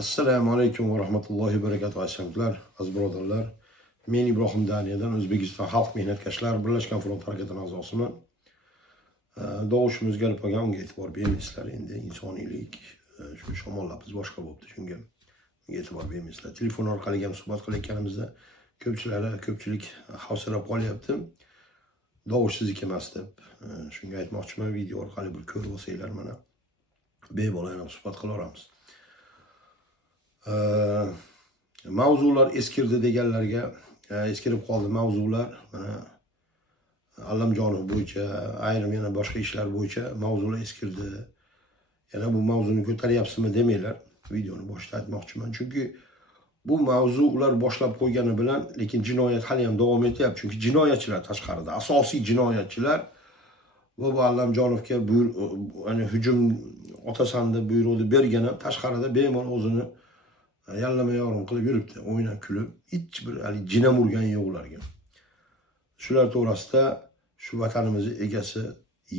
Assalomu alaykum va rahmatullohi va barakatuh aziz aziz birodarlar. Men Ibrohim Daniyadan O'zbekiston Xalq Mehnatkashlar Birlashgan front harakatining a'zosiman. Doğuşumuz gelib qolgan, unga e'tibor bermaysizlar. Endi insoniylik shu shamollabimiz boshqa bo'libdi. Shunga e'tibor bermaysizlar. Telefon orqali ham suhbat qilayotganimizda ko'pchilik xavfsirab qolyapti. Doğuş sizniki emas deb. Shunga aytmoqchiman, video orqali bir ko'rib olsanglar mana bemalol ham suhbat qilaveramiz. Mavzular eskirdi deganlarga eskirib qoldi mavzular. Mana Allamjonov bo'yicha, ayrim yana boshqa ishlar bo'yicha mavzular eskirdi. Yana bu mavzuni ko'taryapsizmi demanglar. Videoni boshida aytmoqchiman. Chunki bu mavzu ular boshlab qo'ygani bilan, lekin jinoyat hali ham davom etyapti. Chunki jinoyatchilar tashqarida, asosiy jinoyatchilar bu Allamjonovga yani hujum otasan deb buyruqni bergan ham tashqarida bemalol o'zini yallama yorim qilib yuribdi, o'ynab kulib, hech bir jinam urgan yo'q ularga. Shular to'g'risida shu vatanimizni egasi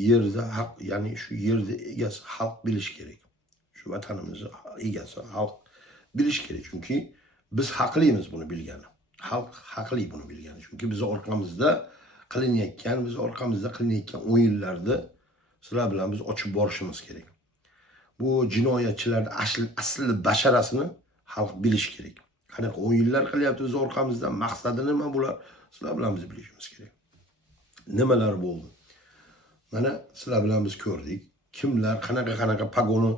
yerda haq, ya'ni shu yerda egasi xalq bilish kerak. Shu vatanimizni egasi xalq bilish kerak. Chunki biz haqlimiz buni bilgani. Xalq haqli buni bilgani. Chunki biz orqamizda qilinayotgan o'yinlarda sizlar bilan biz ochib borishimiz kerak. Bu jinoyatchilarning asli basharasini xalq bilish kerak. Qanaqa o'yinlar qilyapti biz orqamizdan, maqsadi nima bular? Sizlar bilan biz bilishimiz kerak. Nimalar bo'ldi? Mana sizlar bilan biz ko'rdik. Kimlar qanaqa pagoni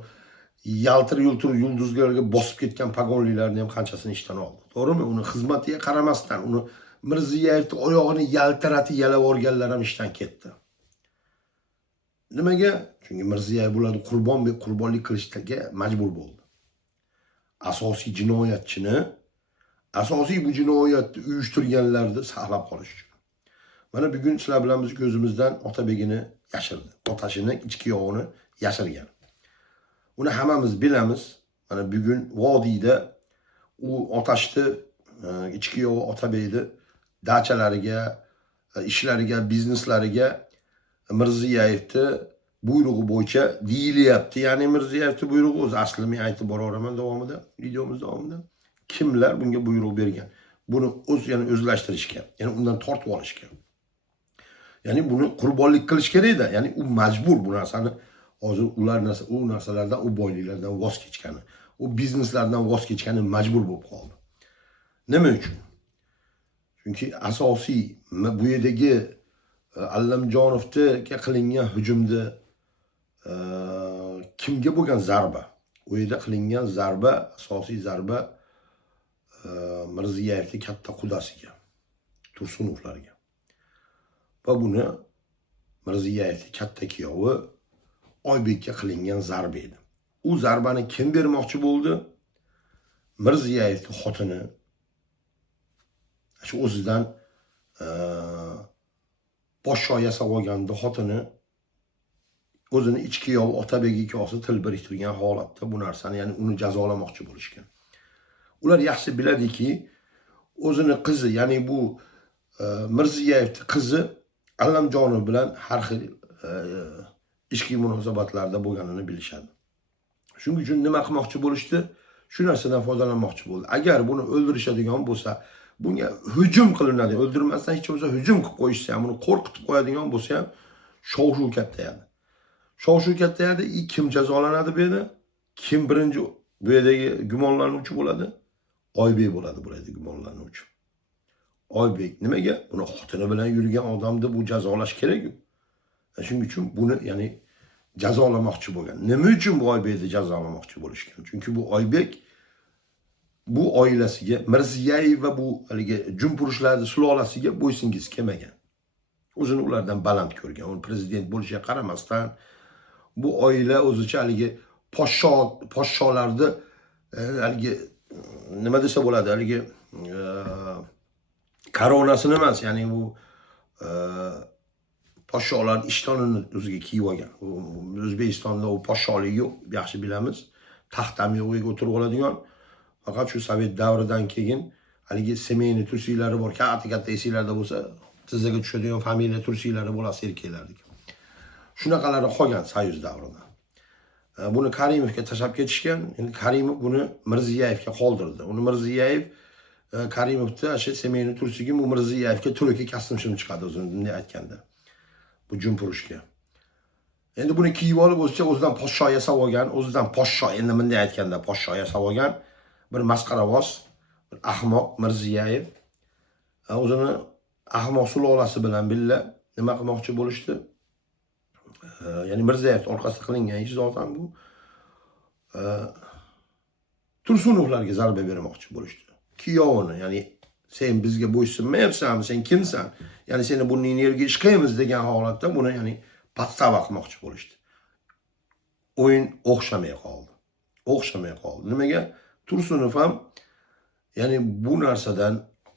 yaltir-yultir yulduzlarga bosib ketgan pagonlilarni ham qanchasini ishdan oldi. To'g'rimi? Uni xizmatiga qaramasdan, uni Mirziyevning oyog'ini yaltiratib yalab olganlar ham ishdan ketdi. Nimaga? Chunki Mirziyev bularni qurbonlik qilishga majbur bo'ldi. Asosiy jinoyatchini, asosiy bu jinoyatni uyushtirganlarni saqlab qolish uchun. Mana bugun sizlar bilan biz ko'zimizdan Otabegini yashirdi. Otashini, ichki yog'ini yashirgan. Uni hammamiz bilamiz. Mana bugun vodiyda u Otashni ichki yog'i Otabegni dachalariga, ishlariga, bizneslariga Mirziyevni buyrug'i bo'yicha deyilyapti. Ya'ni Mirziyevning buyrug'i o'zi aslini men aytib boraman davomida, videomiz davomida. Kimlar bunga buyruq bergan? Buni yana o'zlashtirishga, ya'ni undan tortib olishga. Ya'ni buni qurbonlik qilish kerak-da. Ya'ni u majbur bu narsani hozir u narsalardan, u boyliklardan voz kechgani, u bizneslardan voz kechgani majbur bo'lib qoldi. Nima uchun? Chunki asosiy bu yerdagi Allamjonovga qilingan hujumda kimga bo'lgan zarba? U yerda qilingan zarba, asosiy zarba Mirziyevning katta qudasiga, Tursunovlarga. Va buni Mirziyevning katta kuyovi Oybekka qilingan zarba edi. U zarbani kim bermoqchi bo'ldi? Mirziyevning xotini. Shu o'zidan poshsho yasab olganda xotini o'zini ichki yog' Otabek ikkosi til biriktirgan holatda bu narsani, ya'ni uni jazolamoqchi bo'lishgan. Ular yaxshi biladiki, o'zini qizi, ya'ni bu Mirziyevning qizi Allamjonov bilan har xil ichki munosabatlarda bo'lganini bilishadi. Shuning uchun nima qilmoqchi bo'lishdi? Shu narsadan foydalanmoqchi bo'ldi. Agar buni o'ldirishadigan bo'lsa, bunga hujum qilinadi. O'ldirmasdan hech bo'lmasa hujum qilib qo'yishsa ham, uni qo'rqitib qo'yadigan bo'lsa ham shov-shuv kattayadi. Shov-shuv kattayadi, kim jazolanadi bu yerda? Kim birinchi bu yerdagi gumonlanuvchi bo'ladi? Oybek bo'ladi bu yerda gumonlanuvchi. Oybek nimaga? Uni xotini bilan yurgan odamni bu jazolash kerak-ku. Shuning uchun buni, ya'ni jazolamoqchi bo'lgan. Nima uchun bu Oybekni jazolamoqchi bo'lishgan? Chunki bu Oybek bu oilasiga, Mirziyev va bu haligi jumpurushlarning sulolasiga bo'ysungiz kelmagan. O'zini ulardan baland ko'rgan. U prezident bo'lishiga qaramasdan bu oila o'zicha haligi poshsholarni haligi nima desa bo'ladi, haligi koronasini emas, ya'ni bu poshsholar ishtonini o'ziga kiyib olgan. O'zbekistonda u poshsholik yo'q, yaxshi bilamiz. Taxt ham yo'q, o'tirib oladigan. Faqat shu Sovet davridan keyin haligi semeyni tursiylari bor, katta esinglarda bo'lsa, tizzaga tushadigan familiya tursiylari bo'ladi, erkaklarniki. Shunaqalari qolgan Soyuz davrida. Buni Karimovga tashlab ketishgan. Endi Karimov buni Mirziyoyevga qoldirdi. Uni Mirziyoyev Karimovni o'sha semeyni tursigim bu Mirziyoyevga turki kastimshim chiqadi o'zini bunday aytganda. Bu jumpurushga. Endi buni kiyib olib o'zidan poshsho yasab olgan, o'zidan poshsho, endi bunday aytganda poshsho yasab olgan bir masqaravoz, bir ahmoq Mirziyoyev o'zini ahmoq sulolasi bilan billa nima qilmoqchi bo'lishdi? Ya'ni Mirziyoyev orqasida qilingan ish zotan bu Tursunovlarga zarba bermoqchi bo'lishdi. Kuyovini, ya'ni sen bizga bo'ysunmayapsanmi, sen kimsan? Ya'ni seni burningni yerga ishqaymiz degan holatda buni ya'ni podstava qilmoqchi bo'lishdi. O'yin o'xshamay qoldi. O'xshamay qoldi. Nimaga? Tursunov ham ya'ni bu narsadan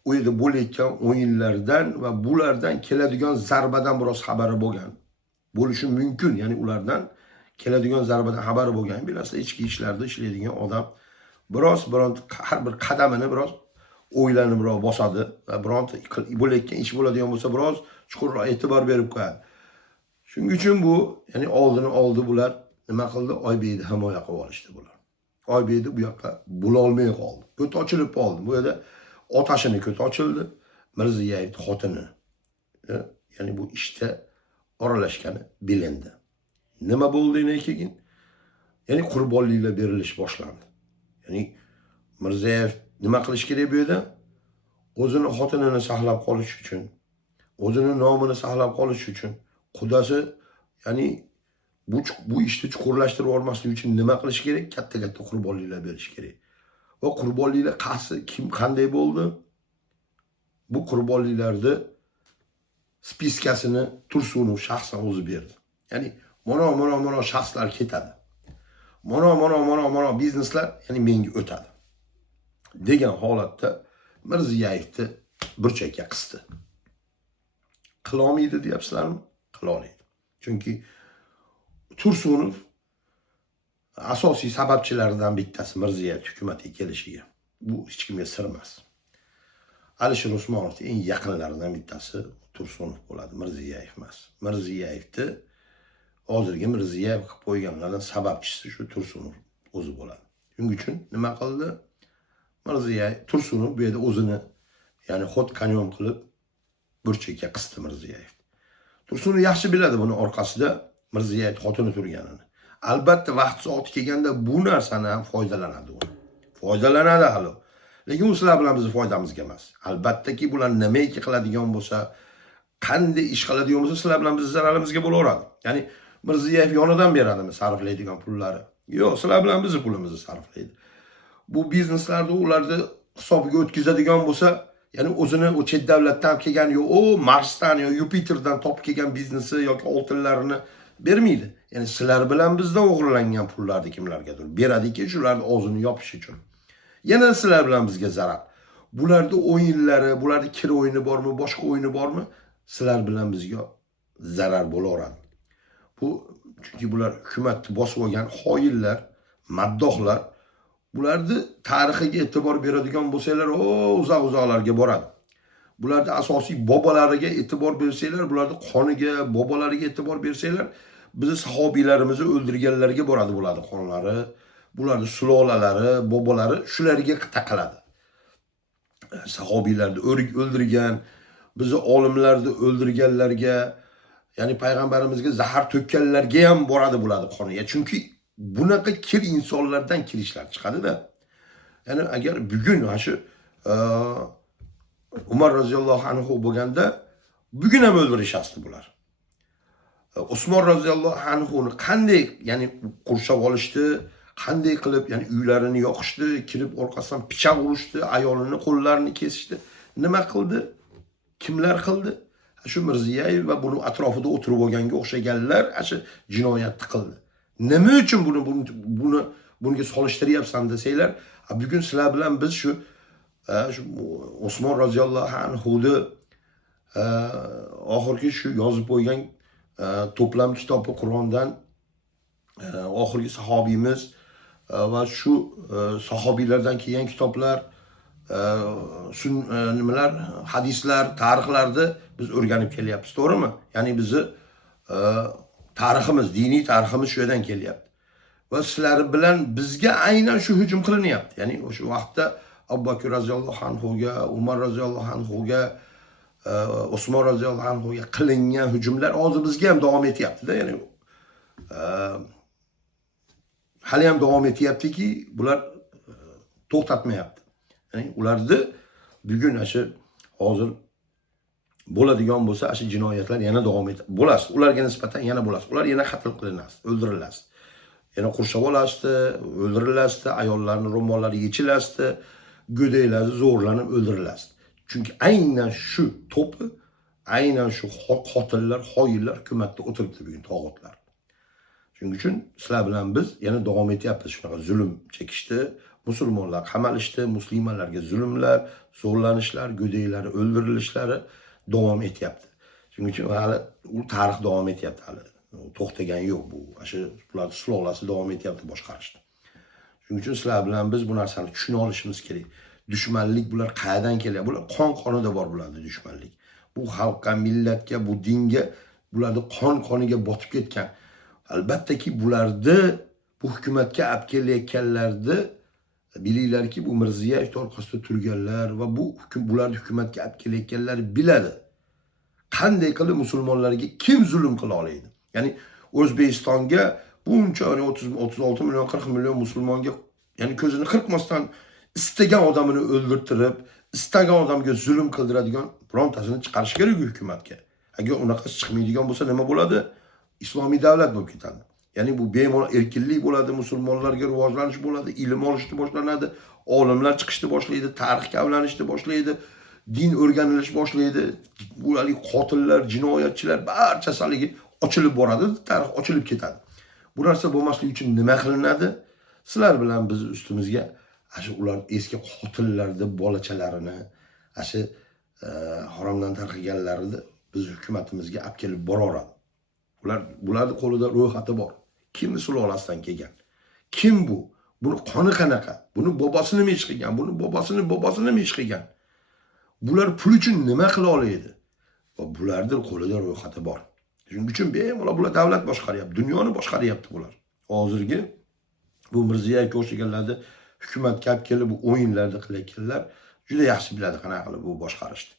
u yerda bo'layotgan o'yinlardan va bulardan keladigan zarbadan biroz xabari bo'lgan. Bo'lishi mumkin, ya'ni ulardan keladigan zarbadan xabari bo'lgan. Bilasizlar, ichki ishlarda ishlaydigan odam biroz har bir qadamini biroz o'ylanibroq bosadi va bironta bo'layotgan ish bo'ladigan bo'lsa biroz chuqurroq e'tibor berib qo'yadi. Shuning uchun bu, ya'ni oldi bular nima qildi? Oybekni himoya qilib olishdi bular. Oybekni bu yoqqa bo'lolmay qoldi. Ko'ti ochilib qoldi. Bu yerda otashini ko'ti ochildi. Mirziyoyev xotini, ya'ni bu ishda aralashgani bilindi. Nima bo'ldi keyin? Ya'ni qurbonliklar berilish boshlandi. Ya'ni Mirziyoyev nima qilish kerak bu yerda? O'zini xotinini saqlab qolish uchun, o'zini nomini saqlab qolish uchun, qudasi ya'ni bu ishni chuqurlashtirib olmaslik uchun nima qilish kerak? Katta-katta qurbonliklar berish kerak. Va qurbonliklar qanday bo'ldi? Bu qurbonliklarni spiskasini Tursunov shaxsan o'zi berdi. Ya'ni mana shaxslar ketadi. Mana bizneslar ya'ni menga o'tadi degan holatda Mirziyoyevni burchakka qisdi. Qila olmaydi deyapsizlarmi? Qila oladi. Chunki Tursunov asosiy sababchilardan bittasi Mirziyoyev hukumatiga kelishiga. Bu hech kimga sir emas. Alisher Usmonovning eng yaqinlaridan bittasi Tursunov bo'ladi, Mirziyoyev emas. Mirziyoyevni hozirgi Mirziyoyev qilib qo'yganlarning sababchisi shu Tursunov o'zi bo'ladi. Shuning uchun nima qildi? Mirziyoyev Tursunov bu yerda o'zini ya'ni xod kanyon qilib burchakka qisdi Mirziyoyev. Tursunov yaxshi biladi buni orqasida Mirziyoyev xotini turganini. Albatta vaqt soati kelganda bu narsani ham foydalanadi u. Foydalanadi hali. Lekin u sizlar bilan bizning foydamizga emas. Albattaki bular nimaiki qiladigan bo'lsa, qanday ish qiladigan bo'lsa, sizlar bilan bizning zararimizga bo'laveradi. Ya'ni Mirziyoyev yonidan beradimi sarflaydigan pullari? Yo'q, sizlar bilan bizning pulimizni sarflaydi. Bu bizneslarda ularni hisobiga o'tkazadigan bo'lsa, ya'ni o'zini o chet davlatdan kelgan yo o Marsdan yo Yupiterdan topib kelgan biznesi yoki oltinlarini bermaydi. Ya'ni sizlar bilan bizdan o'g'irlangan pullarni kimlargadir beradiki, shularni o'zini yopish uchun. Yana sizlar bilan bizga zarar. Bularda o'yinlari, bularda kir o'yini bormi, boshqa o'yini bormi? Sizlar bilan bizga zarar bo'laveradi. Bu chunki bular hukumatni bosib olgan xoinlar, maddohlar. Bularni tarixiga e'tibor beradigan bo'lsanglar, uzoq-uzoqlarga boradi. Bularning asosiy bobolariga e'tibor bersanglar, bularning qoniga, bobolariga e'tibor bersanglar, bizni sahobiylarimizni o'ldirganlarga boradi bularning qonlari, bularning sulolalari, bobolari shularga taqaladi. Sahobiylarni o'ldirgan, bizni olimlarni o'ldirganlarga, ya'ni payg'ambarimizga zahar to'kkanlarga ham boradi bularning qoniga. Chunki bunaqa kir insonlardan kirishlar chiqadi-da. Ya'ni agar bugun shu Umar roziyallohu anhu bo'lganda bugun ham o'ldirishasdi bular. Usmon roziyallohu anhuni qanday ya'ni qurshab olishdi, qanday qilib ya'ni uylarini yoqishdi, kirib orqasidan pichoq urishdi, ayolini qo'llarini kesishdi. Nima qildi? Kimlar qildi? Shu Mirziyoyev va buni atrofida o'tirib olganga o'xshaganlar shu jinoyatni qildi. Nima uchun bunga solishtiryapsan desanglar, bugun sizlar bilan biz shu Usmon roziyallohu anhuni oxirgi shu yozib qo'ygan to'plam kitobi Qur'ondan oxirgi sahobiyimiz va shu sahobiylardan kelgan kitoblar, nimalar, hadislar, tarixlarni biz o'rganib kelyapmiz, to'g'rimi? Ya'ni bizni tariximiz, diniy tariximiz shu yerdan kelyapti. va sizlar bilan bizga aynan shu hujum qilinyapti. Ya'ni o'sha vaqtda Abu Bakr roziyallohu anhuga, Umar roziyallohu anhuga, Osmon roziyallohu anhuga qilingan hujumlar hozir bizga ham davom etyapti-da. Ya'ni hali ham davom etyaptiki, bular to'xtatmayapti. Ya'ni ularni bugun shu hozir bo'ladigan bo'lsa, shu jinoyatlar yana davom etadi. Bo'lasi, ularga nisbatan yana bo'lasi. Ular yana qatl qilinadi, o'ldiriladi. Yana qurshab olashdi, o'ldiriladi, ayollarning ro'mollari yechilasdi, go'daylari zo'rlanib o'ldiriladi. Chunki aynan shu to'pi, aynan shu qotillar, xoinlar hukumatda o'tiribdi bugun tog'otlar. Shuning uchun sizlar bilan biz yana davom etyapmiz shunaqa zulm chekishdi. Musulmonlar qamalishdi, muslimanlarga zulmlar, zo'rlanishlar, go'daylari o'ldirilishlari davom etyapti. Shuning uchun hali u tarix davom etyapti hali. To'xtagan yo'q bu. Shu bular sulolasi davom etyapti boshqarishda. Shuning uchun sizlar bilan biz bu narsani tushuna olishimiz kerak. Dushmanlik bular qayerdan kelyapti? Bular qon-qonida bor bularning dushmanlik. Bu xalqqa, millatga, bu dinga bularning qon-qoniga botib ketgan. Albattaki bularni bu hukumatga olib kelayotganlarni bilinglarki, bu Mirziyoyev orqasida turganlar va bu bularni hukumatga olib kelayotganlar biladi. Qanday qilib musulmonlarga kim zulm qila oladi? Ya'ni O'zbekistonga buncha 36 million, 40 million musulmonga, ya'ni ko'zini qirqmasdan istagan odamini o'ldirtirib, istagan odamga zulm qildiradigan birontasini chiqarish kerak hukumatga. Agar unaqasi chiqmaydigan bo'lsa nima bo'ladi? Islomiy davlat bo'lib ketadi. Ya'ni bu bemalol erkinlik bo'ladi, musulmonlarga rivojlanish bo'ladi, ilm olishni boshlanadi, olimlar chiqishni boshlaydi, tarixga avlanishni boshlaydi, din o'rganilish boshlaydi. Bularning qotillar, jinoyatchilar barchasi haligi ochilib boradi, tarix ochilib ketadi. Bu narsa bo'lmasligi uchun nima qilinadi? Sizlar bilan biz ustimizga shu ular eski qotillarni bolachalarini, shu haromdan tarqaganlarini biz hukumatimizga olib kelib boraveradi. Bularning qo'lida ro'yxati bor. Kimni sulolasidan kelgan? Kim bu? Buni qoni qanaqa? Buni bobosini nima ish qilgan? Buni bobosini nima ish qilgan? Bular pul uchun nima qila oladi? Va bularning qo'lida ro'yxati bor. Shuning uchun bemalol bular davlat boshqaryapti, dunyoni boshqaryapti bular. Hozirgi bu Mirziyoyevga o'xshaganlarni hukumatga olib kelib bu o'yinlarni qilayotganlar juda yaxshi biladi qanaqa qilib bu boshqarishni.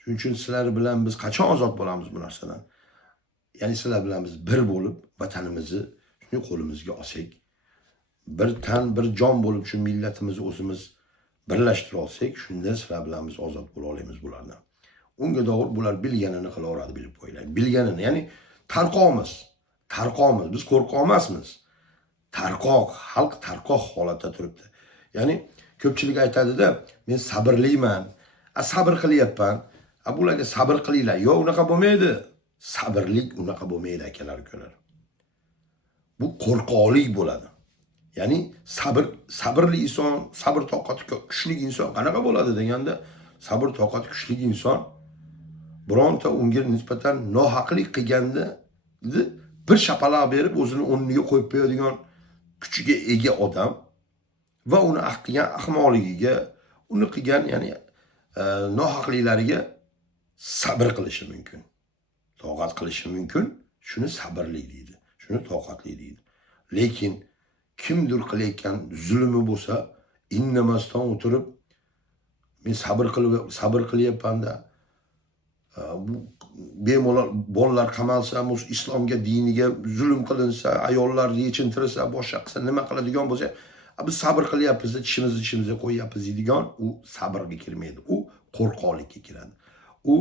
Shuning uchun sizlar bilan biz qachon ozod bo'lamiz bu narsadan? Ya'ni sizlar bilan biz bir bo'lib vatanimizni shuni qo'limizga olsak, bir tan, bir jon bo'lib shu millatimizni o'zimiz birlashtira olsak, shunda sizlar bilan biz ozod bo'la olamiz bulardan. Unga doğru bular bilganini qilaveradi, bilib qo'yinglar. Bilganini, ya'ni tarqoqmiz. Biz qo'rqoq emasmiz. Tarqoq, xalq tarqoq holatda turibdi. Ya'ni ko'pchilik aytadi-da, men sabrliman, sabr qilyapman. Bularga sabr qilinglar. Yo'q, unaqa bo'lmaydi. Sabrlik unaqa bo'lmaydi akalar, ukalar. Bu qo'rqoqlik bo'ladi. Ya'ni sabrli inson, sabr toqati kuchli inson qanaqa bo'ladi deganda, sabr toqati kuchli inson bironta unga nisbatan nohaqlik qilganda bir shapaloq berib o'zini o'rniga qo'yib qo'yadigan kuchiga ega odam va uni qilgan ahmoqligiga, uni qilgan ya'ni nohaqliklariga sabr qilishi mumkin. Toqat qilishi mumkin. Shuni sabrli deydi. Shuni toqatli deydi. Lekin kimdir qilayotgan zulmi bo'lsa, indamasdan o'tirib men sabr qilyapman-da. Bu bemalol bolalar qamalsa, islomga, diniga zulm qilinsa, ayollarni yechintirsa, boshqa qilsa, nima qiladigan bo'lsa, biz sabr qilyapmiz, tishimizni qo'yyapmiz deydigan, u sabrga kirmaydi. U qo'rqoqlikka kiradi. U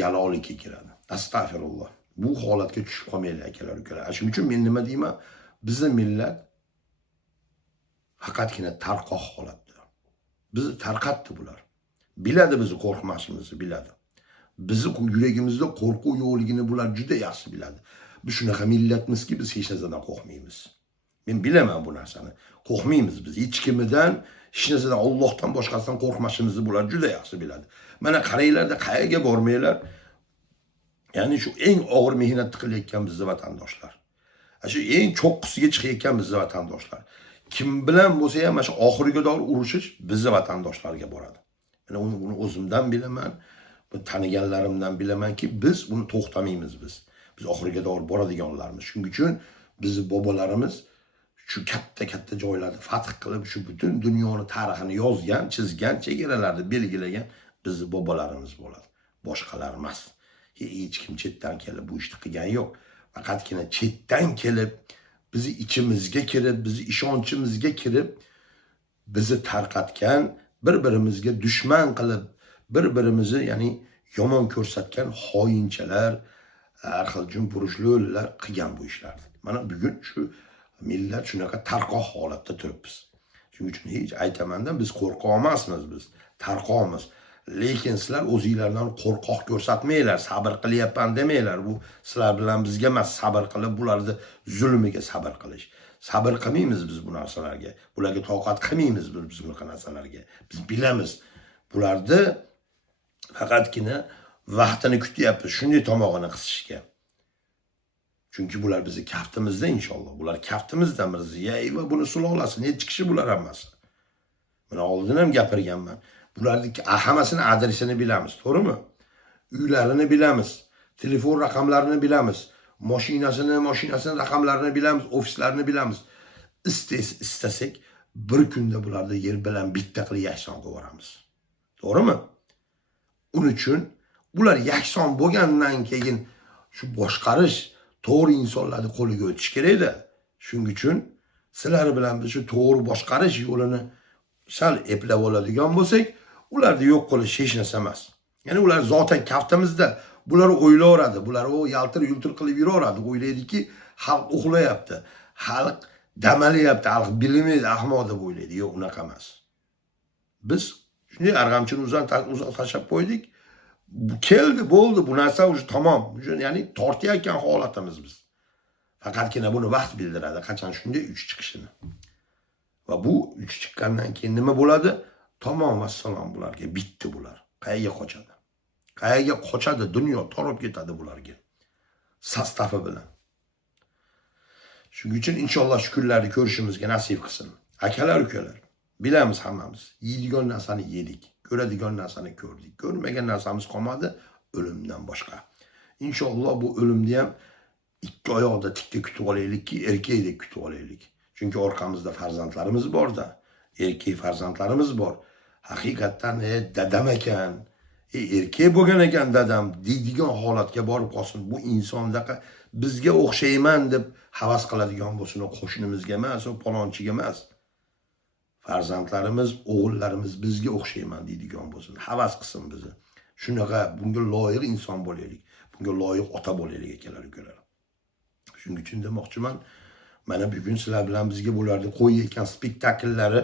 yaloqlikka kiradi. Astag'firulloh. Bu holatga tushib qolmaylik akalar, ukalar. Shuning uchun men nima deyman? Bizning millat faqatgina tarqoq holatda. Bizni tarqatdi bular. Biladi bizni qo'rqmasimizni, biladi. Bizni yuragimizda qo'rquv yo'qligini bular juda yaxshi biladi. Biz shunaqa millatmizki, biz hech narsadan qo'rqmaymiz. Men bilaman bu narsani. Qo'rqmaymiz biz. Hech kimdan, hech narsadan, Allohdan boshqasidan qo'rqmasimizni bular juda yaxshi biladi. Mana qaranglarda qayerga bormaylar. Ya'ni shu eng og'ir mehnat qilayotgan bizning vatandoshlar. Shu eng cho'qqisiga chiqayotgan bizning vatandoshlar. Kim bilan bo'lsa ham shu oxiriga doğru urushish bizning vatandoshlarga boradi. Mana uni o'zimdan bilaman, taniganlarimdan bilamanki, biz buni to'xtamaymiz biz. Biz oxiriga doğru boradiganlarmiz. Shuning uchun bizning bobolarimiz Shu katta joylarni fath qilib, shu butun dunyoni tarixini yozgan, chizgan, chegaralarni belgilagan bizni bobolarimiz bo'ladi. Boshqalar emas. Hech kim chetdan kelib bu ishni qilgan yo'q. Faqatgina chetdan kelib, bizni ichimizga kirib, bizni ishonchimizga kirib, bizni tarqatgan, bir-birimizga dushman qilib, bir-birimizni, ya'ni yomon ko'rsatgan xoinchalar, har xil jumpurushlar qilgan bu ishlarni. Mana bugun shu millat shunaqa tarqoq holatda turibmiz. Shuning uchun hech aytamanda biz qo'rqoq emasmiz, biz tarqoqmiz. Lekin sizlar o'zingizlardan qo'rqoq ko'rsatmanglar, sabr qilyapman demanglar. Bu sizlar bilan bizga emas, sabr qilib bularni zulmiga sabr qilish. Sabr qilmaymiz biz bu narsalarga. Bularga toqat qilmaymiz biz bunaqa narsalarga. Biz bilamiz. Bularni faqatgina vaqtini kutyapmiz, shunday tomog'ini qisishga. Chunki bular bizni kaftimizda inshaalloh. Bular kaftimizda Mirziyoyev va buni sulolasi, necha kishi bular hammasi. Mana oldin ham gapirganman. Bularning hammasini adresini bilamiz, to'g'rimi? Uylarini bilamiz, telefon raqamlarini bilamiz, mashinasini raqamlarini bilamiz, ofislarini bilamiz. İstasak bir kunda bularni yer bilan bitta qilib yakson qilib yuboramiz. To'g'rimi? Uning uchun bular yakson bo'lgandan keyin shu boshqarish to'g'ri insonlarni qo'liga o'tish kerak-da. Shuning uchun sizlar bilan biz shu to'g'ri boshqarish yo'lini sal eplab oladigan bo'lsak, ularni yo'q qilish hech narsa emas. Ya'ni ular zotan kaftimizda, bular o'ylayveradi, bular o yaltir-yultir qilib yuraveradi, o'ylaydiki, xalq uxlayapti, xalq damalayapti, xalq bilmaydi, ahmoq deb o'ylaydi. Yo'q, unaqa emas. Biz shunday arg'amchini uzoq tashlab qo'ydik. Keldi, bo'ldi, bu narsa уже tamom. Ya'ni tortayotgan holatimiz biz. Faqatgina buni vaqt bildiradi, qachon shunday uch chiqishini. Va bu uch chiqqandan keyin nima bo'ladi? Tamom vassalom bularga bitdi bular. Qayerga qochadi? Qayerga qochadi? Dunyo torib ketadi bularga. Sostavi bilan. Shuning uchun inshaalloh shu kunlarni ko'rishimizga nasib qilsin. Akalar, ukalar, bilamiz hammamiz. Yeydigan narsani yedik, ko'radigan narsani ko'rdik. Ko'rmagan narsamiz qolmadi, o'limdan boshqa. Inshaalloh bu o'limni ham ikki oyoqda tikka kutib olaylikki, erkakdek kutib olaylik. Chunki orqamizda farzandlarimiz bor-da, erkak farzandlarimiz bor. Haqiqatdan dadam ekan, erkak bo'lgan ekan dadam deydigan holatga borib qolsin. Bu insondaqa bizga o'xshayman deb havas qiladigan bo'lsin, qo'shnimizga emas, palonchiga emas. Farzandlarimiz, o'g'illarimiz bizga o'xshayman deydigan bo'lsin, havas qilsin bizni. Shunaqa bunga loyiq inson bo'laylik, bunga loyiq ota bo'laylik akalar, ukalar. Shuning uchun demoqchiman, mana bugun sizlar bilan bizga bularni qo'yayotgan spektakllari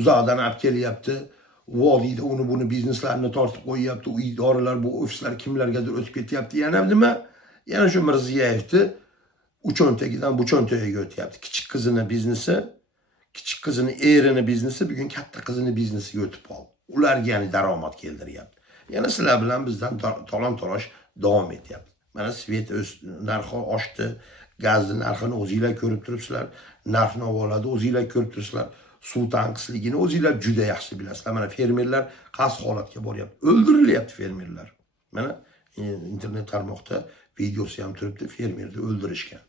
uzoqdan olib kelyapti. Vodiyda uni buni bizneslarini tortib qo'yyapti, u idoralar, bu ofislar kimlargadir o'tib ketyapti. Yana nima? Yana shu Mirziyoyevni u cho'ntagidan bu cho'ntagiga o'tyapti. Kichik qizini biznesi, kichik qizini erini biznesi bugun katta qizini biznesiga o'tib qoldi. Ularga ya'ni daromad keltiryapti. Yana sizlar bilan bizdan talon-taroj davom etyapti. Mana svet narxi oshdi, gazni narxini o'zingizlar ko'rib turibsizlar, narx-navolarni o'zingizlar ko'rib turibsizlar. Suv tanqisligini o'zingizlar juda yaxshi bilasizlar. Mana fermerlar qaysi holatga boryapti? O'ldirilyapti fermerlar. Mana internet tarmoqda videosi ham turibdi, fermerni o'ldirishgan.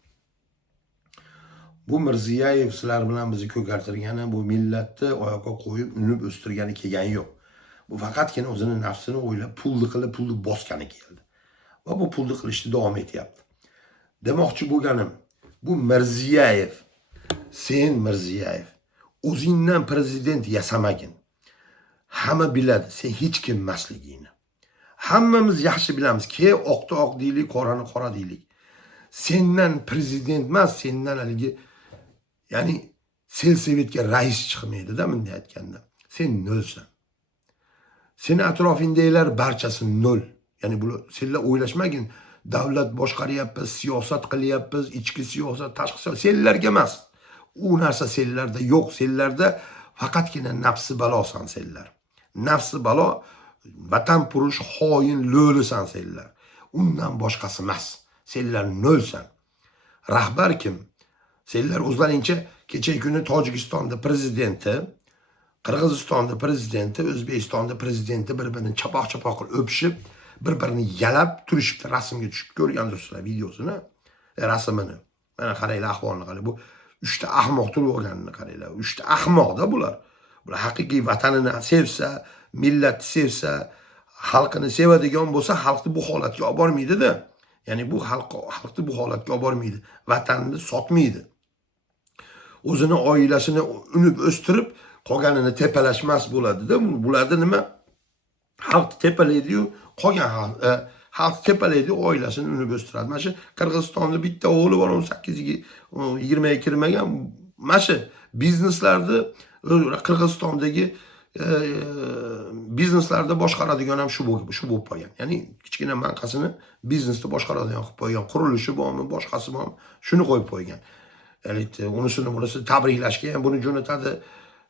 Bu Mirziyoyev sizlar bilan bizni ko'kartirgani, bu millatni oyoqqa qo'yib, unib o'stirgani kelgani yo'q. Bu faqatgina o'zini nafsini o'ylab, pulni bosgani keldi. Va bu pulni qilishni davom etyapti. Demoqchi bo'lganim, bu Mirziyoyev, sen Mirziyoyev, o'zingdan prezident yasamagin. Hamma biladi, sen hech kim emasligingni. Hammamiz yaxshi bilamiz, oqni oq deylik, qorani qora deylik. Sendan prezident emas, sendan haligi, ya'ni selsovetga rais chiqmaydi-da, bunday aytganda. Sen nolsan. Seni atrofindagilar barchasi nol. Ya'ni bu senlar o'ylashmagin, davlat boshqaryapmiz, siyosat qilyapmiz, ichki siyosat, tashqi siyosat senlarga emas. U narsa senlarda yo'q, senlarda faqatgina nafsi balosan senlar. Nafsi balo, vatan purush, xoin, lo'lisan senlar. Undan boshqasi emas. Senlar nolsan. Rahbar kim? Senlar o'zlaringcha kecha kuni Tojikistonda prezidenti, Qirg'izistonda prezidenti, O'zbekistonda prezidenti bir-birini chapoq-chapoq qilib o'pishib, bir-birini yalab turishibdi, rasmga tushib ko'rgandirsizlar videosini, rasmini. Mana qaranglar ahvolni qarang. Bu Uchta ahmoq turib olganini qaranglar. Uchta ahmoqda bular. Bular haqiqiy vatanini sevsa, millatni sevsa, xalqini sevadigan bo'lsa, xalqni bu holatga olib bormaydi-da. Ya'ni bu xalqni bu holatga olib bormaydi. Vatanni sotmaydi. O'zini oilasini unib o'stirib, qolganini tepalashmas bo'ladi-da. Bularda nima? Xalq tepalaydi-yu, qolgan xalq tepalaydi, oilasini unib o'stiradi. Mana shu Qirg'izistonda bitta o'g'li bor, 18-20 ga kirmagan. Mana shu bizneslarni Qirg'izistondagi bizneslarda boshqaradigan ham shu bo'lib qolgan. Ya'ni kichkina manqasini biznesda boshqaradigan qilib qo'ygan, qurilishi bormi, boshqasi bormi, shuni qo'yib qo'ygan. Unisini bunisi tabriklashga ham buni jo'natadi.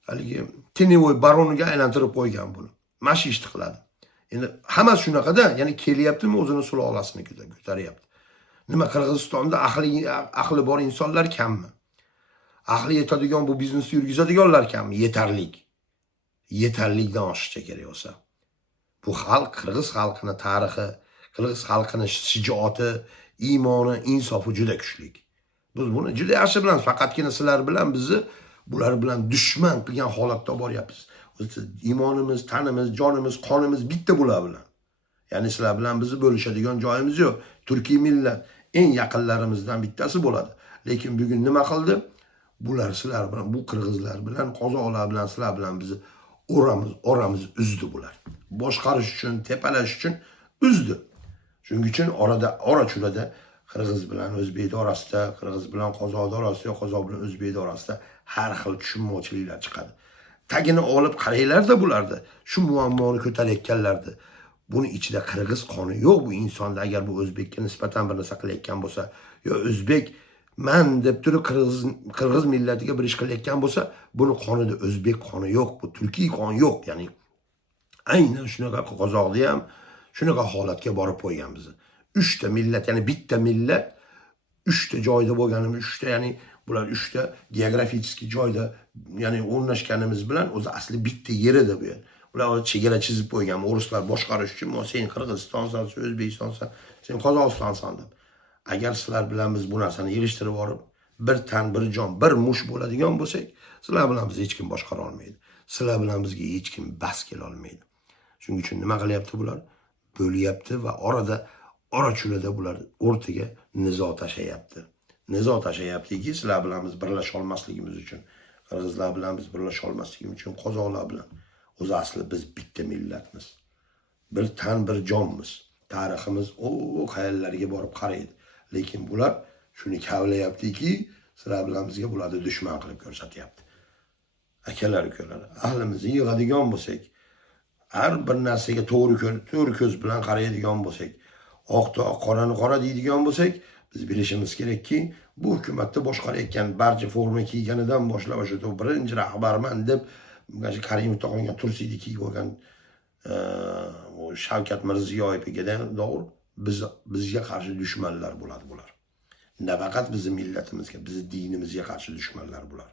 Haligi tenivoy baroniga aylantirib qo'ygan buni. Mana shu ishni qiladi. Endi hammasi shunaqada, ya'ni kelyaptimi, o'zini sulolasini ko'taryapti. Nima, Qirg'izistonda aqli bor insonlar kammi? Aqli yetadigan bu biznesni yurgizadiganlar kammi? Yetarlikdan oshiqcha kerak bo'lsa. Bu xalq, Qirg'iz xalqining tarixi, Qirg'iz xalqining shijoati, iymoni, insofi juda kuchli. Biz buni juda yaxshi bilamiz. Faqatgina sizlar bilan bizni bular bilan dushman qilgan holatda boryapmiz. İmonimiz, tanimiz, jonimiz, qonimiz bitta bular bilan. Ya'ni sizlar bilan bizni bo'lishadigan joyimiz yo'q. Turkiy millat eng yaqinlarimizdan bittasi bo'ladi. Lekin bugun nima qildi? Bular sizlar bilan, bu qirg'izlar bilan, qozoqlar bilan, sizlar bilan bizni oramiz uzdi bular. Boshqarish uchun, tepalash uchun uzdi. Shuning uchun ora-churada Qirg'iz bilan O'zbek orasida, Qirg'iz bilan Qozoq orasida, Qozoq bilan O'zbek orasida har xil tushunmovchiliklar chiqadi. Tagini olib qaranglarda bularda, shu muammoni ko'tarayotganlardi. Buni ichida Qirg'iz qoni yo'q bu insonda. Agar bu O'zbekka nisbatan bir narsa qilayotgan bo'lsa, yo O'zbek man deb turib Qirg'iz millatiga bir ish qilayotgan bo'lsa, buni qonida O'zbek qoni yo'q, bu turkiy qon yo'q. Ya'ni aynan shunaqa Qozoqda ham shunaqa holatga borib qo'ygan bizni. 3 ta millat, ya'ni bitta millat 3 ta joyda bo'lganimiz, 3 ta, ya'ni bular 3 ta geografik joyda, ya'ni o'rnashganimiz bilan o'zi asli bitta yerida bu yer. Ular chegara chizib qo'ygan, o'rislar boshqarish uchun, sen Qirg'izistonsan, sen O'zbekistonsan, sen Qozog'istonsan deb. Agar sizlar bilan biz bu narsani yig'ishtirib olib, bir tan, bir jon, bir mush bo'ladigan bo'lsak, sizlar bilan bizni hech kim boshqara olmaydi. Sizlar bilan bizga hech kim bas kela olmaydi. Shuning uchun nima qilyapti bular? Bo'lyapti va ora-churada bular o'rtaga nizo tashlayapti. Nizo tashlayaptiki, sizlar bilan biz birlasha olmasligimiz uchun, qirg'izlar bilan biz birlasha olmasligimiz uchun, qozoqlar bilan. O'zi asli biz bitta millatmiz. Bir tan, bir jonmiz. Tariximiz qayerlarga borib qaraydi. Lekin bular shuni kavlayaptiki, sizlar bilan bizga bularni dushman qilib ko'rsatyapti. Akalar, ukalar, ahlimizni yig'adigan bo'lsak, har bir narsaga to'g'ri ko'z bilan qaraydigan bo'lsak, oqda qorani qora deydigan bo'lsak, biz bilishimiz kerakki, bu hukumatda boshqarayotgan barcha forma kiyganidan boshlab o'sha birinchi rahbarman deb Karimov tog'onga Tursiydagi kiyib olgan Shavkat Mirziyoyevgadan doğru bizga qarshi dushmanlar bo'ladi bular. Nafaqat bizning millatimizga, bizning dinimizga qarshi dushmanlar bular.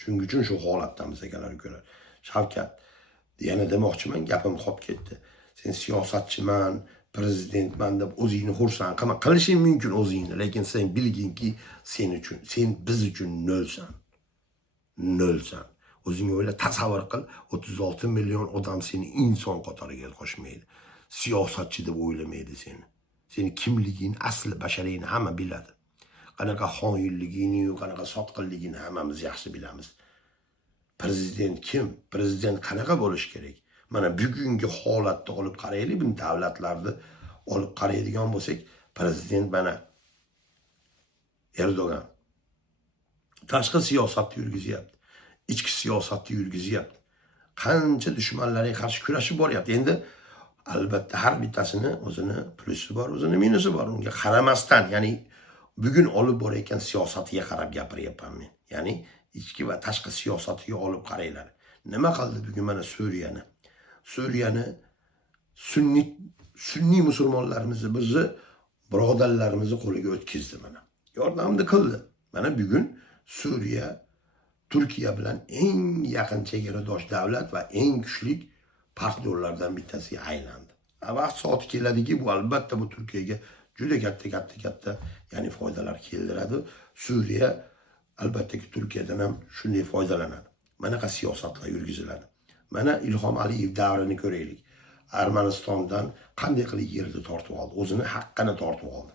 Shuning uchun shu holatdamiz akalar, ukalar. Shavkat, yana demoqchiman, gapim qolib ketdi. Sen siyosatchiman, prezidentman deb o'zingni xursand qilishing mumkin o'zingni, lekin sen bilginki, sen biz uchun nolsan. Nolsan. O'zing o'yla, tasavvur qil, 36 million odam seni inson qatoriga qo'shmaydi. Siyosatchi deb o'ylamaydi seni. Seni kimliging, asli bashariyni hamma biladi. Qanaqa xoinligingni, qanaqa sotqinligingni hammamiz yaxshi bilamiz. Prezident kim? Prezident qanaqa bo'lish kerak? Mana bugungi holatda olib qaraylik, bu davlatlarni olib qaraydigan bo'lsak, prezident mana Erdo'g'an tashqi siyosatni yurgizyapti. İchki siyosatni yurgizyapti. Qancha dushmanlarga qarshi kurashib boryapti. Endi albatta har bittasini o'zini plusi bor, o'zini minusi bor. Unga qaramasdan, ya'ni bugun olib borayotgan siyosatiga qarab gapiryapman men. Ya'ni ichki va tashqi siyosatiga olib qaranglar. Nima qildi bugun mana Suriyani sunniy musulmonlarimizni, bizni birodarlarimizni qo'liga o'tkazdi mana. Yordamni qildi. Mana bugun Suriya Turkiya bilan eng yaqin chegaradosh davlat va eng kuchli partnerlardan bittasiga aylandi. Vaqt soati keladiki, bu albatta bu Turkiyaga juda katta, ya'ni foydalar keltiradi. Suriya albatta ki Turkiyadan ham shunday foydalanadi. Manaqa siyosatlar yurgiziladi. Mana Ilhom Aliyev davrini ko'raylik. Armanistondan qanday qilib yerni tortib oldi, o'zini haqqini tortib oldi.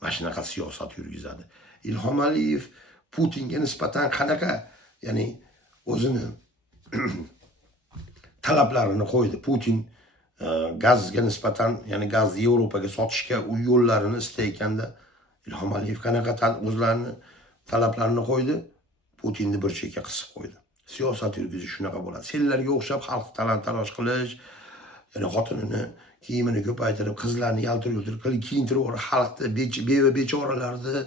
Mana shunaqa siyosat yurgizadi. Ilhom Aliyev Putinga nisbatan qanaqa, ya'ni o'zini talablarini qo'ydi. Putin gazga nisbatan, ya'ni gazni Yevropaga sotishga u yo'llarini istayotganda Ilhom Aliyev qanaqa o'zlarini talablarini qo'ydi? Putinni bir chekka qisib qo'ydi. Siyosat yurgizish shunaqa bo'ladi. Senlarga o'xshab xalq talon-taroj qilish, ya'ni xotinini kiyimini ko'paytirib, qizlarni yaltir-yultir qilib kiyintirib, xalqni beva bechoralarni,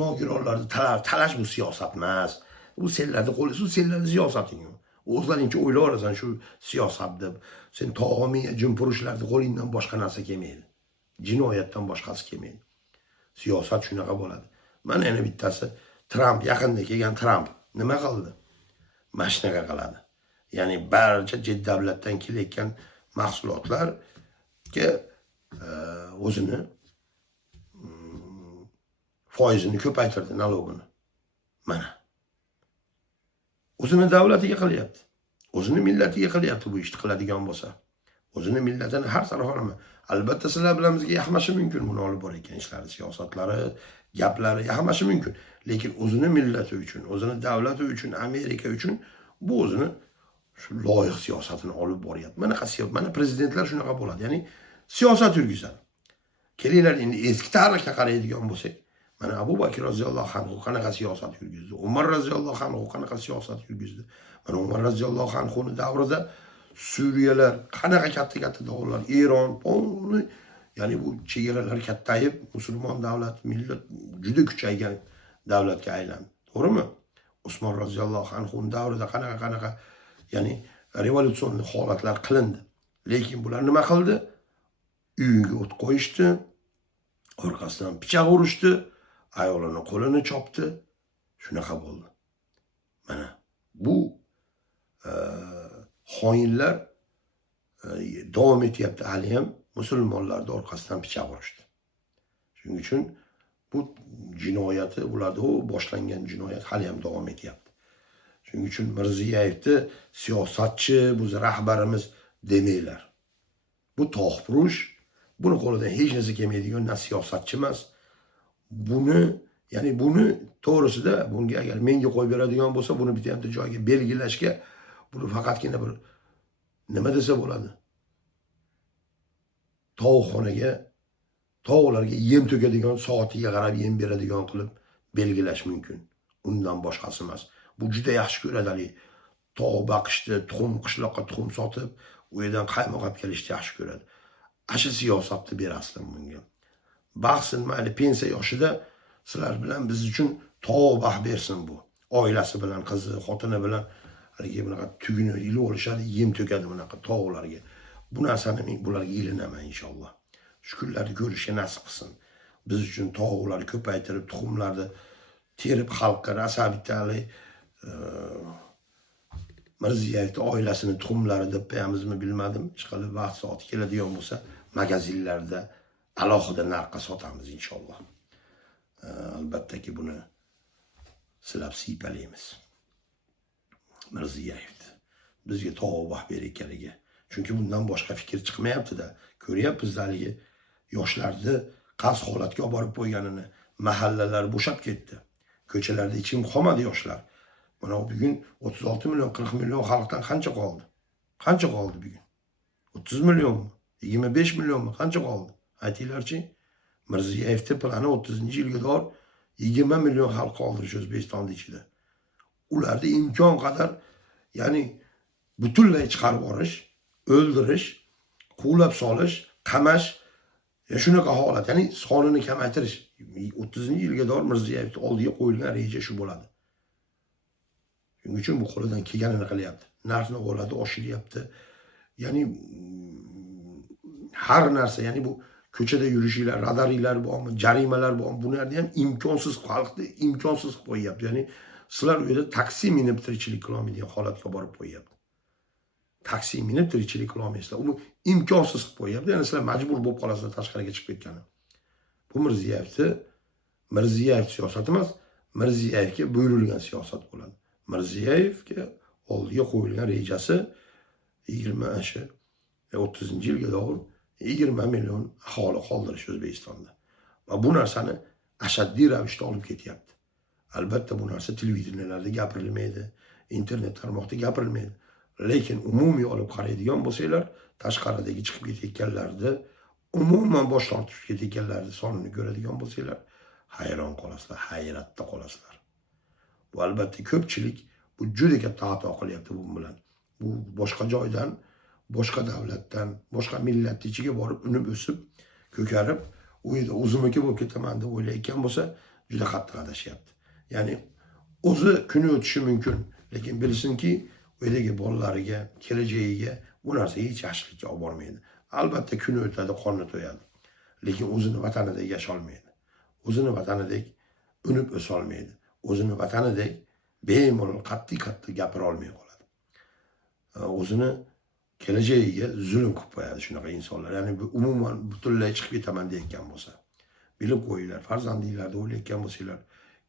nogironlarni talash bu siyosat emas. Bu senlarning qo'li, bu senlarning siyosating. O'zlaringcha o'ylayverasan shu siyosat deb. Sen tog'amiya jumpurushlarni qo'lingdan boshqa narsa kelmaydi. Jinoyatdan boshqasi kelmaydi. Siyosat shunaqa bo'ladi. Mana yana bittasi Trump, yaqinda kelgan Trump nima qildi? Mana shunaqa qiladi. Ya'ni barcha chet davlatdan kelayotgan mahsulotlarga o'zini foizini ko'paytirdi, nalogini. Mana. O'zini davlatiga qilyapti. O'zini millatiga qilyapti bu ishni qiladigan bo'lsa. O'zini millatini har taraf olaman. Albatta sizlar bilan bizga yaxmashi mumkin buni olib borayotgan ishlari, siyosatlari, gaplari yaxmashi mumkin. Lekin o'zini millati uchun, o'zini davlati uchun, Amerika uchun bu o'zini shu loyiq siyosatini olib boryapti. Mana qasiyat, mana prezidentlar shunaqa bo'ladi. Ya'ni siyosat yurgizadi. Kelinglar endi eski tarixga qaraydigan bo'lsak, mana Abu Bakr roziyallohu anhu qanaqa siyosat yurgizdi? Umar roziyallohu anhu qanaqa siyosat yurgizdi? Mana Umar roziyallohu anhuning davrida Suriyalar qanaqa katta-katta davlatlar, Eron, ya'ni bu chegaralar kattayib, musulmon davlat, millat juda kuchaygan davlatga aylandi. To'g'rimi? Usmon roziyallohu anhuning davrida qanaqa ya'ni revolyutsion holatlar qilindi. Lekin bular nima qildi? Uyiga o't qo'yishdi, orqasidan pichoq urishdi, ayolini qo'lini chopdi. Shunaqa bo'ldi. Mana bu xoinlar davom etyapti hali ham, musulmonlarni orqasidan pichoq urishdi. Shuning uchun bu jinoyati, ularda boshlangan jinoyat hali ham davom etyapti. Shuning uchun Mirziyevni siyosatchi, bu rahbarimiz demanglar. Bu to'g'purush, buni qo'lidan hech narsa kelmaydigan siyosatchi emas. Buni to'g'risida bunga agar menga qo'yib beradigan bo'lsa, buni bitta joyga belgilashga, buni faqatgina bir nima desa bo'ladi? Tog'xonaga, tog'larga yem to'kadigan, soatiga qarab yem beradigan qilib belgilash mumkin. Undan boshqasi emas. Bu juda yaxshi ko'radi. Tog' baqishni, tuxum qishloqqa tuxum sotib, u yerdan qaymoq olib kelishni yaxshi ko'radi. Asha siyosatni berasizlar bunga. Baxsin, mayli pensiya yoshida sizlar bilan biz uchun tog' baxt bersin bu. Oilasi bilan, qizi, xotini bilan haligi bunaqa tugini ilib olishadi, yem to'kadi bunaqa tog'larga. Bu narsani men bularga ilinaman inshaalloh. Shu kunlarni ko'rishga nasib qilsin. Biz uchun tog'larni ko'paytirib, tuxumlarni terib xalqqa rasabitali Mirziyevning oilasini tuxumlari deb qo'yamizmi bilmadim. Ishqilib vaqt soati keladigan bo'lsa, magazinlarda alohida narxga sotamiz inshaalloh. Albattaki buni silab siypalaymiz. Mirziyevni bizga tog' baxt berayotganiga. Chunki bundan boshqa fikr chiqmayapti-da. Ko'ryapmiz haligi yoshlarni qas holatga olib borib qo'yganini. Mahallalar bo'shab ketdi. Ko'chalarda ichim qolmadi yoshlar. Mana bugun 36 million, 40 million xalqdan qancha qoldi? Qancha qoldi bugun? 30 millionmi? 25 millionmi? Qancha qoldi? Aytinglarchi? Mirziyevning plani 30-yilga doir 20 million xalq qoldirish O'zbekistonning ichida. Ularda imkon qadar, ya'ni butunlay chiqarib yuborish, o'ldirish, quvlab solish, qamash, shunaqa holat, ya'ni sonini kamaytirish. 30-yilga doir Mirziyevning oldiga qo'yilgan reja shu bo'ladi. Shuning uchun bu qo'lidan kelganini qilyapti. Narxni o'ladi, oshiryapti. Ya'ni har narsa, ya'ni bu ko'chada yurishinglar, radariylar bormi, jarimalar bormi, bularni ham imkonsiz, xalqni imkonsiz qilib qo'yapti. Ya'ni sizlar u yerda taksi minib tirikchilik qila olmaydigan holatga borib qo'yapti. Taksi minib tirikchilik qila olmaysizlar. Uni imkonsiz qilib qo'yapti. Ya'ni sizlar majbur bo'lib qolasizlar tashqariga chiqib ketgani. Bu Mirziyevni siyosati emas, Mirziyoyevga buyurilgan siyosat bo'ladi. Mirziyoyevga oldiga qo'yilgan rejasi 30-yilga doğru 20 million aholi qoldirish O'zbekistonda. Va bu narsani ashaddiy ravishda olib ketyapti. Albatta bu narsa televideniyalarda gapirilmaydi, internet tarmoqda gapirilmaydi. Lekin umumiy olib qaraydigan bo'lsanglar, tashqaridagi chiqib ketayotganlarni, umuman bosh tortib ketayotganlarni sonini ko'radigan bo'lsanglar, hayron qolasizlar, hayratda qolasizlar. Bu albatta ko'pchilik bu juda katta xato qilyapti bu bilan. Bu boshqa joydan, boshqa davlatdan, boshqa millat ichiga borib unib o'sib, ko'karib, u yerda o'zimniki bo'lib ketaman deb o'ylayotgan bo'lsa, juda qattiq adashyapti. Ya'ni o'zi kuni o'tishi mumkin, lekin bilsinki, u yerdagi bolalariga, kelajagiga bu narsa hech yaxshilikka olib bormaydi. Albatta kuni o'tadi, qorni to'yadi. Lekin o'zini vatanidek yasholmaydi. O'zini vatanidek unib o'solmaydi. O'zini vatanidek bemalol qattiq gapira olmay qoladi. O'zini kelajagiga zulm qilib qo'yadi shunaqa insonlar. Ya'ni bu umuman butunlay chiqib ketaman deyotgan bo'lsa, bilib qo'yinglar, farzandinglarni o'ylayotgan bo'lsanglar,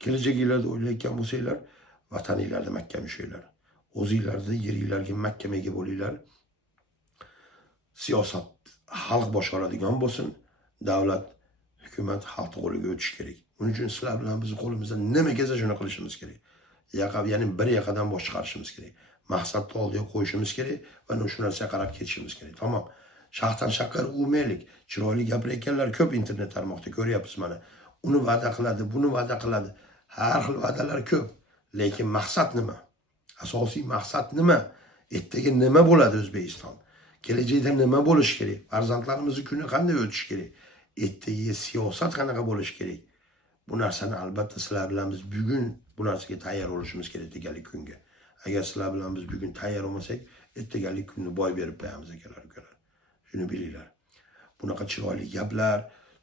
kelajaginglarni o'ylayotgan bo'lsanglar, vataninglarda mahkam ushlaylar. O'zinglarni yeringlarga mahkam ega bo'linglar. Siyosat xalq boshqaradigan bo'lsin, davlat, hukumat xalq qo'liga o'tishi kerak. Buning uchun sizlar bilan biz qo'limizdan nima kelsa shuni qilishimiz kerak. Ya'ni bir yoqadan bosh chiqarishimiz kerak. Maqsadni oldiga qo'yishimiz kerak va shu narsaga qarab ketishimiz kerak. Tamom. Shaxtan shaqar umaylik. Chiroyli gapirayotganlar ko'p internet tarmoqda ko'ryapmiz mana. Uni va'da qiladi, buni va'da qiladi. Har xil va'dalar ko'p. Lekin maqsad nima? Asosiy maqsad nima? Ertaga nima bo'ladi O'zbekiston? Kelajakda nima bo'lishi kerak? Farzandlarimizning kuni qanday o'tishi kerak? Ertaga siyosat qanaqa bo'lishi kerak? Bu narsani albatta sizlar bilan biz bugun bu narsaga tayyor bo'lishimiz kerak deganlik kunga. Agar sizlar bilan biz bugun tayyor bo'lmasak, ertaganlik kunni boy berib qo'yamiz akalar. Shuni bilinglar. Bunaqa chiroyli gaplar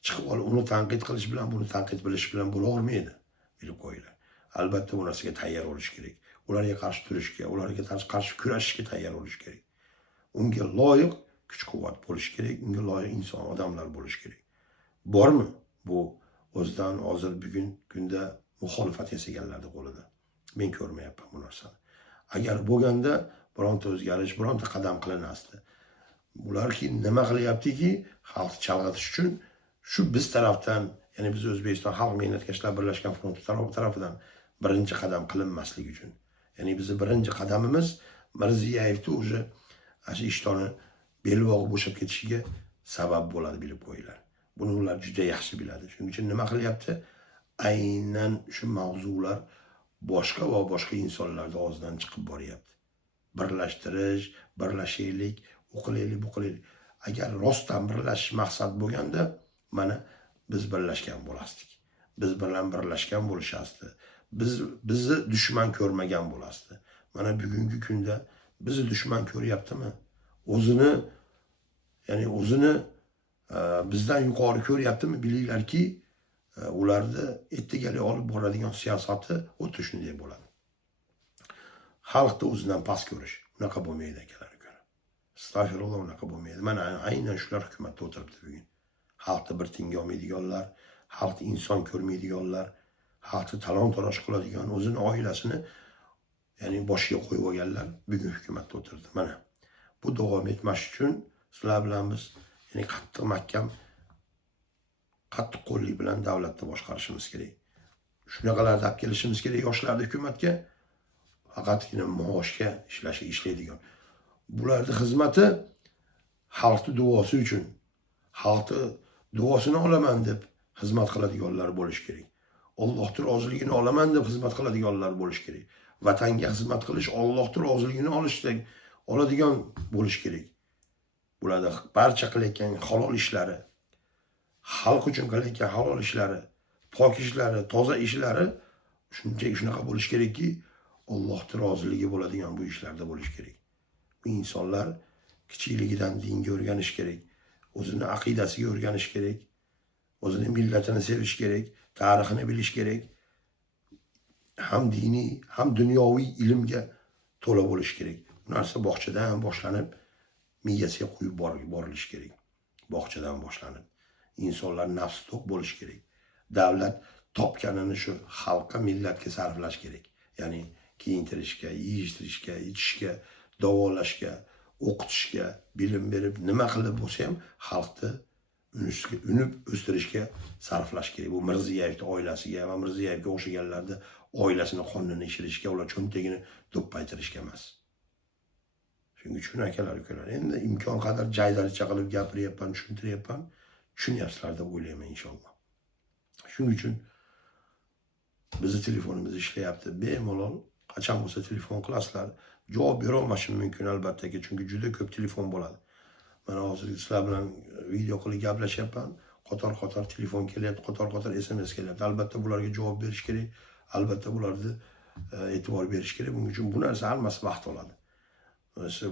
chiqib olib uni tanqid qilish bilan, buni tanqid bilish bilan bo'lavermaydi. Bilib qo'yinglar. Albatta bu narsaga tayyor bo'lish kerak. Ularga qarshi turishga, ularga qarshi kurashishga tayyor bo'lish kerak. Unga loyiq kuch-quvvat bo'lishi kerak, unga loyiq inson, odamlar bo'lishi kerak. Bormi? Bu o'zidan hozir bugun kunda muxolifat yasaganlarni qo'lida. Men ko'rmayapman bu narsani. Agar bo'lganda bironta o'zgarish, bironta qadam qilinasdi. Bularki nima qilyaptiki, xalq chalg'itish uchun shu biz tarafdan, ya'ni biz O'zbekiston Xalq Mehnatkashlar birlashgan fronti tarafidan birinchi qadam qilinmasligi uchun. Ya'ni bizning birinchi qadamimiz Mirziyoyevni o'sha ishtoni belbog'i bo'shab ketishiga sabab bo'ladi, bilib qo'yinglar. Buni ular juda yaxshi biladi. Shuning uchun nima qilyapti? Aynan shu mavzular boshqa va boshqa insonlarning og'zidan chiqib boryapti. Birlashtirish, birlashaylik, o'qilaylik, bu qilaylik. Agar rostdan birlashish maqsad bo'lganda, mana biz birlashgan bo'lasdik. Biz bilan birlashgan bo'lishasdi. Bizni dushman ko'rmagan bo'lasdi. Mana bugungi kunda bizni dushman ko'ryaptimi? O'zini bizdan yuqori ko'ryaptimi? Bilinglarki, ularni ertaga olib boradigan siyosati o'ta shunday bo'ladi. Xalqni o'zidan past ko'rish, unaqa bo'lmaydi akalar ukalar. Astag'firulloh, unaqa bo'lmaydi. Mana aynan shular hukumatda o'tiribdi bugun. Xalqni bir tinga olmaydiganlar, xalqni inson ko'rmaydiganlar, xalqni talon-taroj qiladigan, o'zini oilasini ya'ni boshiga qo'yib olganlar bugun hukumatda o'tirdi. Mana bu davom etmash uchun sizlar bilan biz ya'ni qattiq mahkam, qattiq qo'llik bilan davlatni boshqarishimiz kerak. Shunaqalarda olib kelishimiz kerak yoshlarni hukumatga, faqatgina maoshga ishlaydigan. Bularning xizmati xalqning duosi uchun, xalqni duosini olaman deb xizmat qiladiganlar bo'lish kerak. Allohning roziligini olaman deb xizmat qiladiganlar bo'lish kerak. Vatanga xizmat qilish, Allohning roziligini oladigan bo'lish kerak. Bularda barcha qilayotgan halol ishlari, xalq uchun qilayotgan halol ishlari, pok ishlari, toza ishlari shunchaki shunaqa bo'lish kerakki, Allohning roziligi bo'ladigan bu ishlarda bo'lish kerak. Bu insonlar kichikligidan dinga o'rganish kerak, o'zini aqidasiga o'rganish kerak, o'zini millatini sevish kerak, tarixini bilish kerak. Ham diniy, ham dunyoviy ilmga to'la bo'lish kerak. Bu narsa bog'chadan boshlanib, miyasiga qo'yib borilish kerak. Bog'chadan boshlanib. Insonlar nafsi to'q bo'lish kerak. Davlat topganini shu xalqqa, millatga sarflash kerak. Ya'ni kiyintirishga, yeyishtirishga, ichishga, davolashga, o'qitishga, bilim berib, nima qilib bo'lsa ham xalqni unib o'stirishga sarflash kerak. Bu Mirziyevning oilasiga va Mirziyevga o'xshaganlarni oilasini qonini ishirishga, ular cho'ntagini do'ppaytirishga emas. Shuning uchun akalar, ukalar, endi imkon qadar jaydaricha qilib gapiryapman, tushuntiryapman. Tushunyapsizlar deb o'ylayman inshaalloh. Shuning uchun bizni telefonimiz ishlayapti. Bemalol qachon bo'lsa telefon qilasizlar. Javob bera olmashim mumkin albattaki, chunki juda ko'p telefon bo'ladi. Mana hozir sizlar bilan video qilib gaplashyapman. Qator-qator telefon kelyapti, qator-qator SMS kelyapti. Albatta bularga javob berish kerak. Albatta bularga e'tibor berish kerak. Buning uchun bu narsa hammasi vaqt oladi.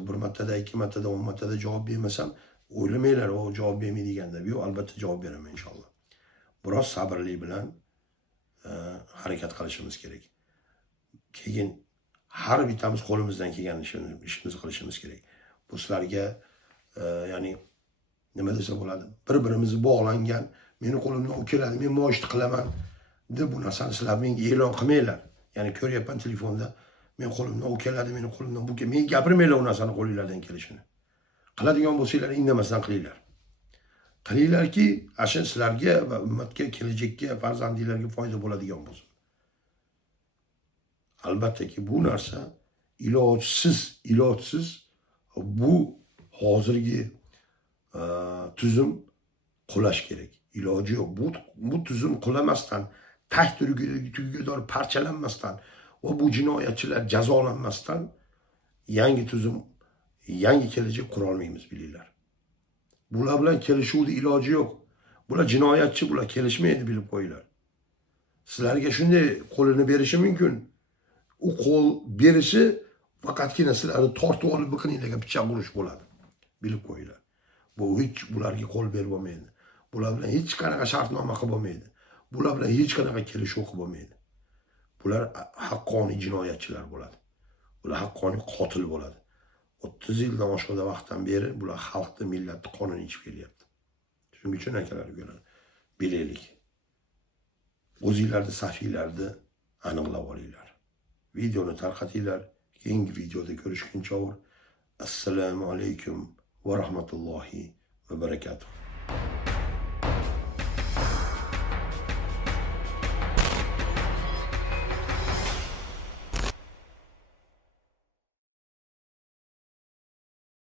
Bir martada, ikki martada, 10 martada javob bermasam, o'ylamanglar, o javob bermaydigan deb. Yo'q, albatta javob beraman inshaalloh. Biroz sabrli bilan harakat qilishimiz kerak. Keyin har bittamiz qo'limizdan kelgan ishimizni qilishimiz kerak. Bu sizlarga ya'ni nima desa bo'ladi? Bir-birimizni bog'langan, meni qo'limdan u keladi, men moshni qilaman deb bu narsani sizlar menga e'lon qilmanglar. Ya'ni ko'ryapman telefonda, men qo'limdan u keladi, meni qo'limdan bu keladi. Men gapirmanglar u narsani qo'lingizdan kelishini. Qiladigan bo'lsanglar, indamasdan qilinglar. Qilinglarki, ashin sizlarga va ummatga, kelajakka, farzandinglarga foyda bo'ladigan bo'lsin. Albattaki bu narsa ilojsiz bu hozirgi tuzum qulash kerak. Iloji yo'q. Bu tuzum qulamasdan, tah tuygudor parchalanmasdan va bu jinoyatchilar jazolanmasdan yangi tuzum, yangi kelajak qura olmaymiz, bilinglar. Bular bilan kelishuvning iloji yo'q. Bular jinoyatchi, bular kelishmaydi, bilib qo'yinglar. Sizlarga shunday qo'lini berishi mumkin. U qo'l berishi faqatgina sizlarni tortib olib biqininglarga pichoq urish bo'ladi. Bilib qo'yinglar. Bu hech bularga qo'l berib bo'lmaydi. Bular bilan hech qanaqa shartnoma qilib bo'lmaydi. Bular bilan hech qanaqa kelishuv qilib bo'lmaydi. Bular haqqoniy jinoyatchilar bo'ladi. Bular haqqoniy qotil bo'ladi. 30 yildan oshiqda vaqtdan beri bular xalqni, millatni qonini ichib kelyapti. Shuning uchun akalar, ukalar, bilaylik. O'zingizlarni safiylarni aniqlab olinglar. Videoni tarqatinglar. Keyingi videoda ko'rishguncha assalomu alaykum va rahmatullohi va barakatuh.